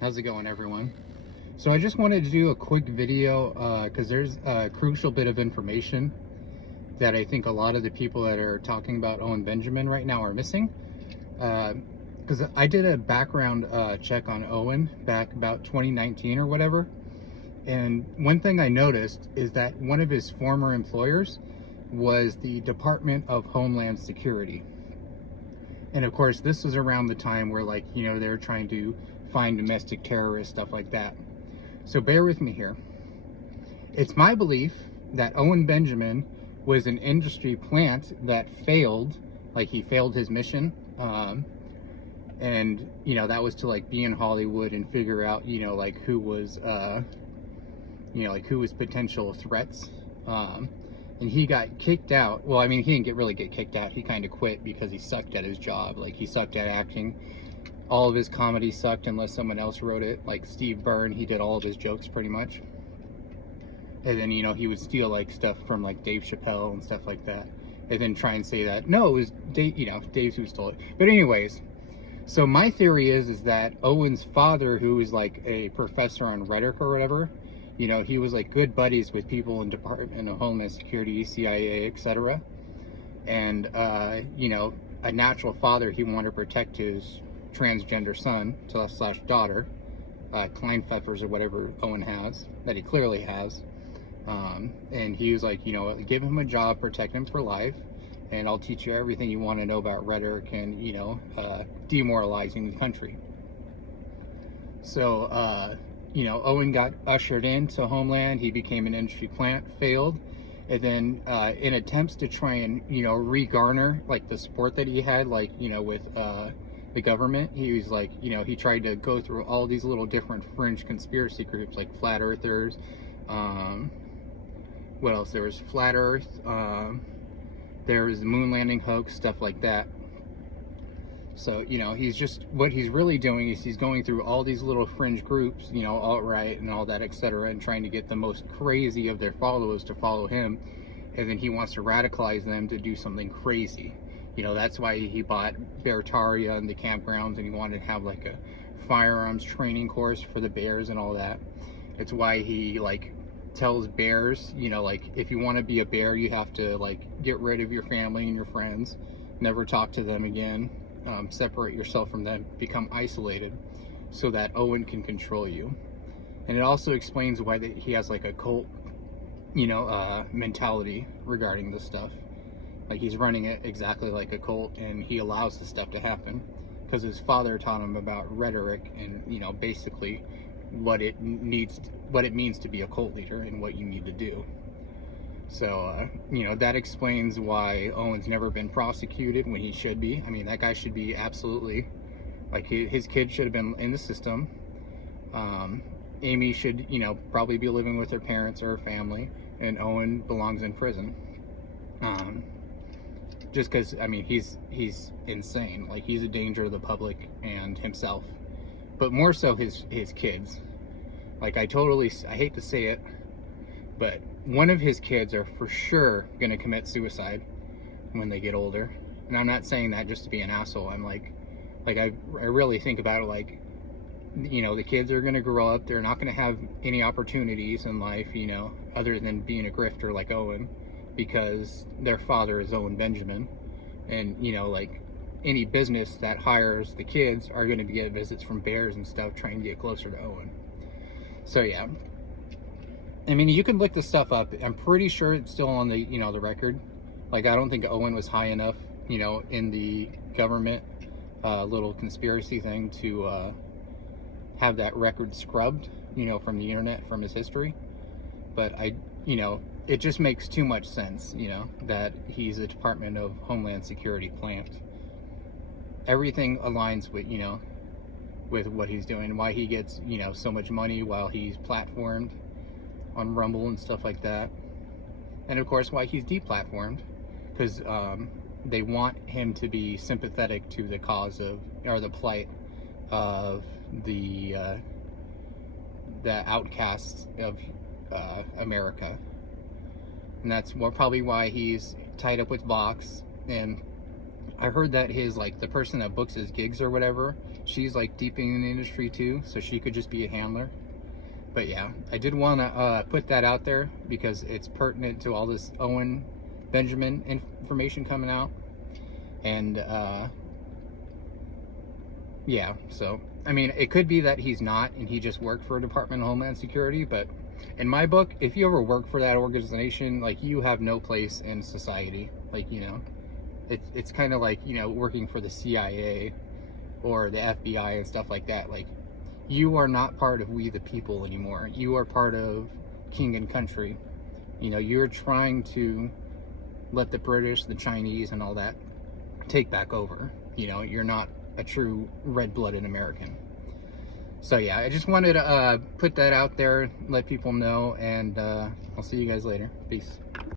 How's it going, everyone? So I just wanted to do a quick video because there's a crucial bit of information that I think a lot of the people that are talking about Owen Benjamin right now are missing. Because I did a background check on Owen back about 2019 or whatever, and one thing I noticed is that one of his former employers was the Department of Homeland Security. And of course, this was around the time where, like, they were trying to find domestic terrorists, stuff like that. So bear with me here. It's my belief that Owen Benjamin was an industry plant that failed, like he failed his mission. And, that was to like be in Hollywood and figure out, like who was, who was potential threats. And he got kicked out. Well, I mean, he didn't really get kicked out. He kind of quit because he sucked at his job. Like, he sucked at acting. All of his comedy sucked unless someone else wrote it. Like Steve Byrne, he did all of his jokes pretty much. And then, he would steal like stuff from like Dave Chappelle and stuff like that. And then try and say that, no, it was Dave, Dave who stole it. But anyways, so my theory is that Owen's father, who was like a professor on rhetoric or whatever, he was like good buddies with people in Department of Homeland Security, CIA, etc. And, a natural father, he wanted to protect his transgender son slash daughter, Kleinpfeffers or whatever Owen has, that he clearly has. And he was like, give him a job, protect him for life, and I'll teach you everything you want to know about rhetoric and, demoralizing the country. So, Owen got ushered into Homeland. He became an industry plant, failed. And then in attempts to try and, re-garner, like, the support that he had, like, with the government, he was like, he tried to go through all these little different fringe conspiracy groups, like Flat Earthers. What else? There was Flat Earth. There was the moon landing hoax, stuff like that. So, what he's really doing is he's going through all these little fringe groups, alt-right and all that, etc., and trying to get the most crazy of their followers to follow him, and then he wants to radicalize them to do something crazy. That's why he bought Bertaria and the campgrounds, and he wanted to have like a firearms training course for the bears and all that. It's why he like tells bears, like, if you want to be a bear, you have to like get rid of your family and your friends, never talk to them again. Separate yourself from them, become isolated, so that Owen can control you. And it also explains why he has like a cult, mentality regarding this stuff. Like, he's running it exactly like a cult, and he allows this stuff to happen because his father taught him about rhetoric and, basically what it means to be a cult leader and what you need to do. So, that explains why Owen's never been prosecuted when he should be. I mean, that guy should be absolutely, like, his kid should have been in the system. Amy should, probably be living with her parents or her family, and Owen belongs in prison. Just because, I mean, he's insane. Like, he's a danger to the public and himself. But more so his kids. Like, I hate to say it, but one of his kids are for sure going to commit suicide when they get older. And I'm not saying that just to be an asshole. I'm like I really think about it like, the kids are going to grow up. They're not going to have any opportunities in life, other than being a grifter like Owen, because their father is Owen Benjamin. And, like, any business that hires the kids are going to get visits from bears and stuff trying to get closer to Owen. So, yeah. I mean, you can look this stuff up. I'm pretty sure it's still on the, the record. Like, I don't think Owen was high enough, in the government little conspiracy thing to have that record scrubbed, from the internet, from his history. But it just makes too much sense, that he's a Department of Homeland Security plant. Everything aligns with, with what he's doing, why he gets, so much money while he's platformed on Rumble and stuff like that. And of course, why he's deplatformed, because they want him to be sympathetic to the cause of, or the plight of the outcasts of America. And that's probably why he's tied up with Vox. And I heard that his, like, the person that books his gigs or whatever, she's like deep in the industry too, so she could just be a handler. But yeah, I did want to put that out there because it's pertinent to all this Owen Benjamin information coming out. And yeah, so I mean, it could be that he's not and he just worked for a Department of Homeland Security, but in my book, if you ever work for that organization, like, you have no place in society. Like, you know, it's kind of like, you know, working for the CIA or the FBI and stuff like that. Like, you are not part of we the people anymore. You are part of king and country. You know, you're trying to let the British, the Chinese, and all that take back over. You know, you're not a true red-blooded American. So yeah, I just wanted to put that out there, let people know, and I'll see you guys later. Peace.